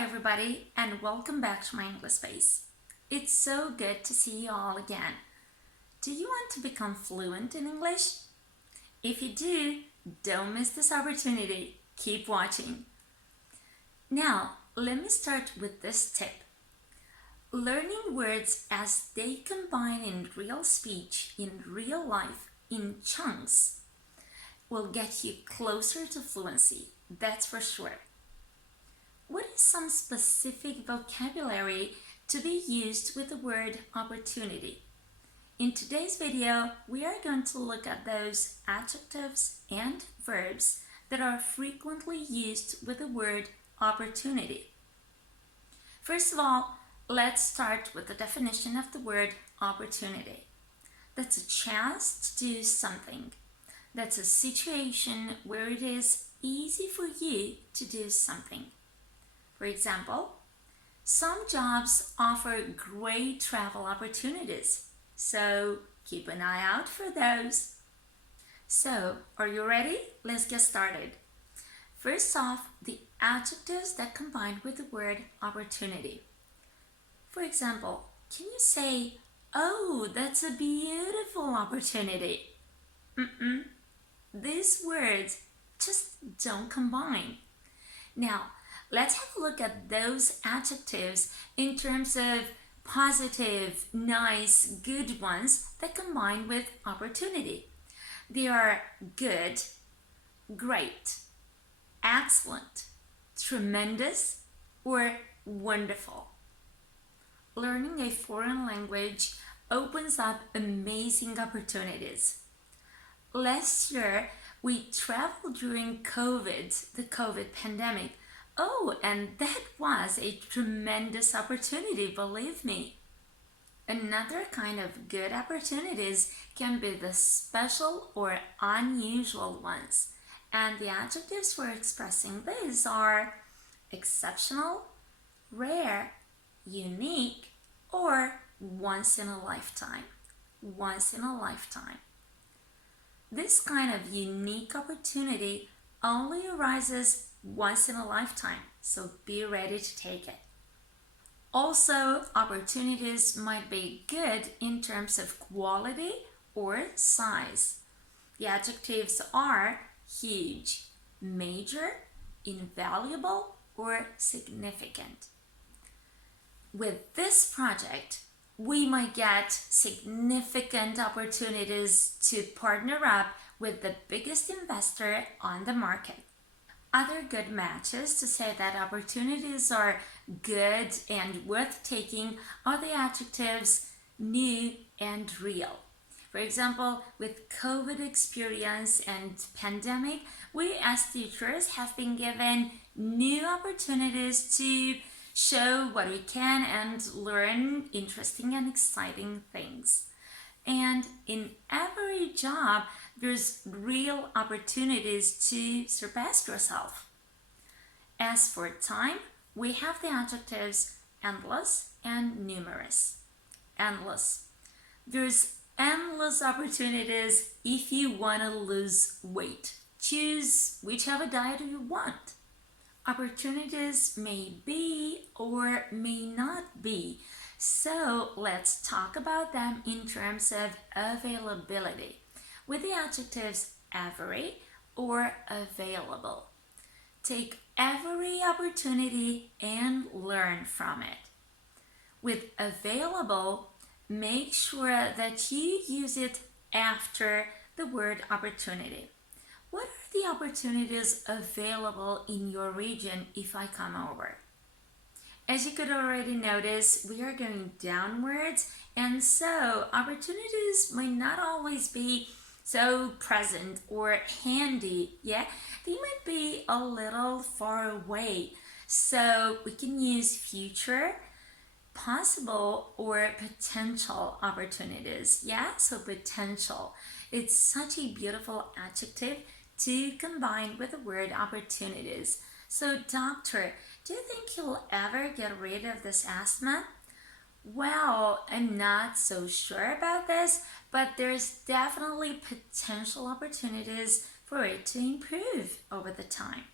everybody, and welcome back to my English space. It's so good to see you all again. Do you want to become fluent in English? If you do, don't miss this opportunity. Keep watching. Now, let me start with this tip. Learning words as they combine in real speech, in real life, in chunks, will get you closer to fluency, that's for sure. What is some specific vocabulary to be used with the word opportunity? In today's video, we are going to look at those adjectives and verbs that are frequently used with the word opportunity. First of all, let's start with the definition of the word opportunity. That's a chance to do something. That's a situation where it is easy for you to do something. For example, some jobs offer great travel opportunities, so keep an eye out for those. So, are you ready? Let's get started. First off, the adjectives that combine with the word opportunity. For example, can you say, "Oh, that's a beautiful opportunity"? These words just don't combine. Now, let's have a look at those adjectives in terms of positive, nice, good ones that combine with opportunity. They are good, great, excellent, tremendous, or wonderful. Learning a foreign language opens up amazing opportunities. Last year, we traveled during the COVID pandemic. Oh, and that was a tremendous opportunity, believe me. Another kind of good opportunities can be the special or unusual ones. And the adjectives for expressing this are exceptional, rare, unique, or once in a lifetime. Once in a lifetime. This kind of unique opportunity only arises once in a lifetime, so be ready to take it. Also, opportunities might be good in terms of quality or size. The adjectives are huge, major, invaluable, or significant. With this project, we might get significant opportunities to partner up with the biggest investor on the market. Other good matches to say that opportunities are good and worth taking are the adjectives new and real. For example, with COVID experience and pandemic, we as teachers have been given new opportunities to show what we can and learn interesting and exciting things. And in every job, there's real opportunities to surpass yourself. As for time, we have the adjectives endless and numerous. Endless. There's endless opportunities if you want to lose weight. Choose whichever diet you want. Opportunities may be or may not be. So let's talk about them in terms of availability with the adjectives every or available. Take every opportunity and learn from it. With available, make sure that you use it after the word opportunity. What are the opportunities available in your region if I come over? As you could already notice, we are going downwards, and so opportunities might not always be so present or handy, yeah? They might be a little far away. So we can use future, possible, or potential opportunities, yeah? So potential. It's such a beautiful adjective to combine with the word opportunities. So doctor, do you think you'll ever get rid of this asthma? Well, I'm not so sure about this, but there's definitely potential opportunities for it to improve over the time.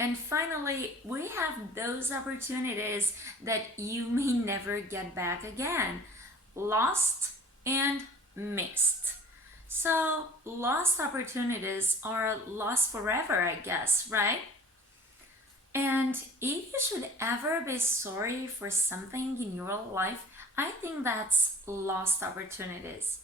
And finally, we have those opportunities that you may never get back again. Lost and missed. So, lost opportunities are lost forever, I guess, right? And if you should ever be sorry for something in your life, I think that's lost opportunities.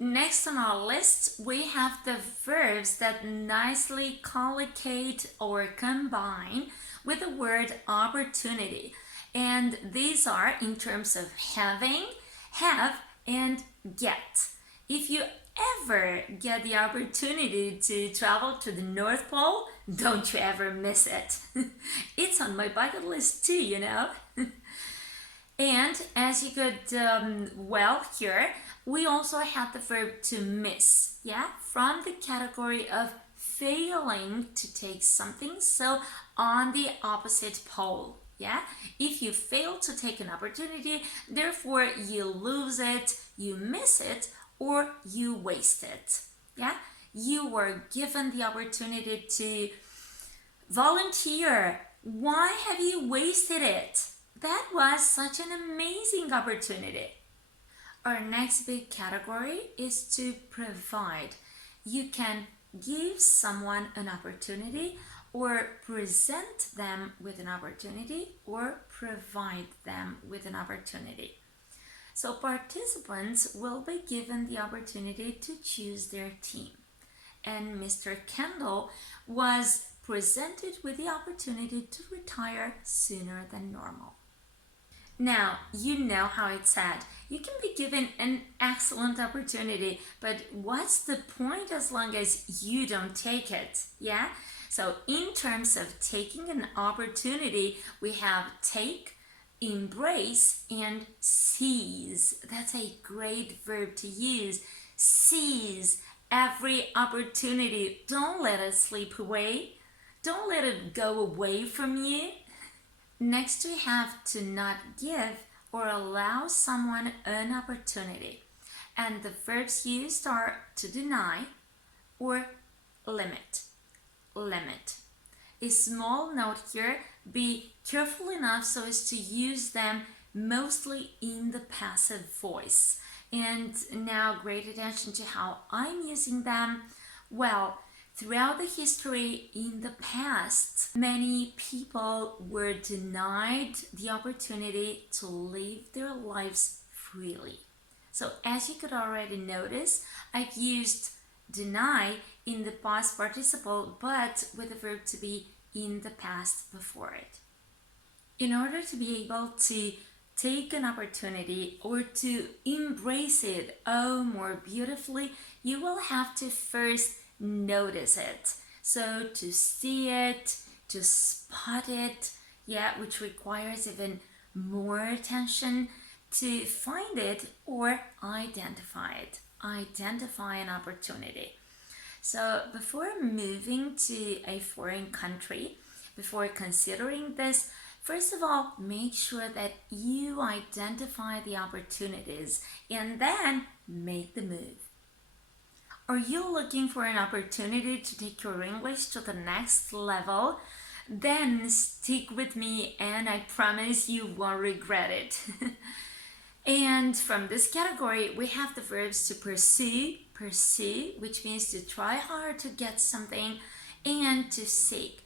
Next on our list, we have the verbs that nicely collocate or combine with the word opportunity. And these are in terms of having, have, and get. If you ever get the opportunity to travel to the North Pole, don't you ever miss it. It's on my bucket list too, you know. And as you could hear, we also have the verb to miss, yeah, from the category of failing to take something, so on the opposite pole, yeah. If you fail to take an opportunity, therefore you lose it, you miss it, or you waste it, yeah. You were given the opportunity to volunteer. Why have you wasted it? That was such an amazing opportunity. Our next big category is to provide. You can give someone an opportunity or present them with an opportunity or provide them with an opportunity. So participants will be given the opportunity to choose their team. And Mr. Kendall was presented with the opportunity to retire sooner than normal. Now, you know how it's said. You can be given an excellent opportunity, but what's the point as long as you don't take it? Yeah? So, in terms of taking an opportunity, we have take, embrace, and seize. That's a great verb to use. Seize every opportunity. Don't let it slip away. Don't let it go away from you. Next, we have to not give or allow someone an opportunity. And the verbs used are to deny or limit. Limit. A small note here, be careful enough so as to use them mostly in the passive voice. And now, great attention to how I'm using them. Well, throughout the history in the past, many people were denied the opportunity to live their lives freely. So as you could already notice, I've used deny in the past participle, but with the verb to be in the past before it. In order to be able to take an opportunity or to embrace it more beautifully, you will have to first notice it. So to see it, to spot it, yeah, which requires even more attention, to find it or identify it. Identify an opportunity. So before moving to a foreign country, before considering this, first of all, make sure that you identify the opportunities and then make the move. Are you looking for an opportunity to take your English to the next level? Then stick with me and I promise you won't regret it. And from this category, we have the verbs to pursue, which means to try hard to get something, and to seek,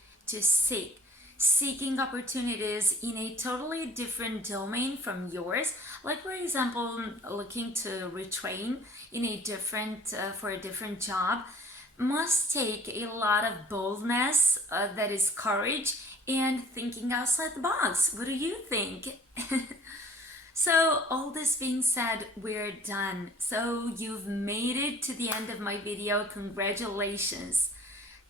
seeking opportunities in a totally different domain from yours, like for example looking to retrain in a different for a different job, must take a lot of boldness, that is courage, and thinking outside the box. What do you think? So all this being said, we're done. So you've made it to the end of my video. Congratulations.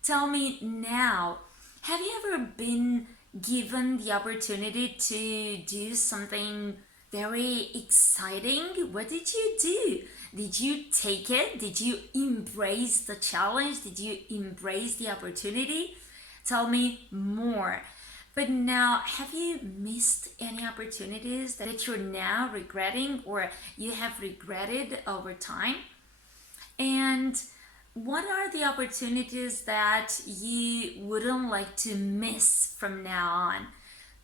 Tell me now, have you ever been given the opportunity to do something very exciting? What did you do? Did you take it? Did you embrace the challenge? Did you embrace the opportunity? Tell me more. But now, have you missed any opportunities that you're now regretting or you have regretted over time? And what are the opportunities that you wouldn't like to miss from now on?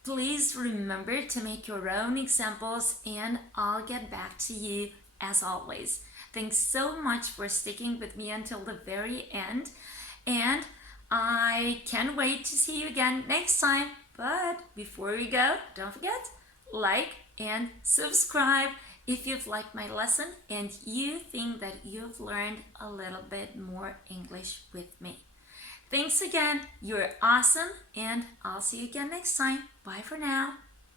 Please remember to make your own examples and I'll get back to you as always. Thanks so much for sticking with me until the very end, and I can't wait to see you again next time. But before we go, don't forget, like and subscribe if you've liked my lesson and you think that you've learned a little bit more English with me. Thanks again, you're awesome, and I'll see you again next time. Bye for now.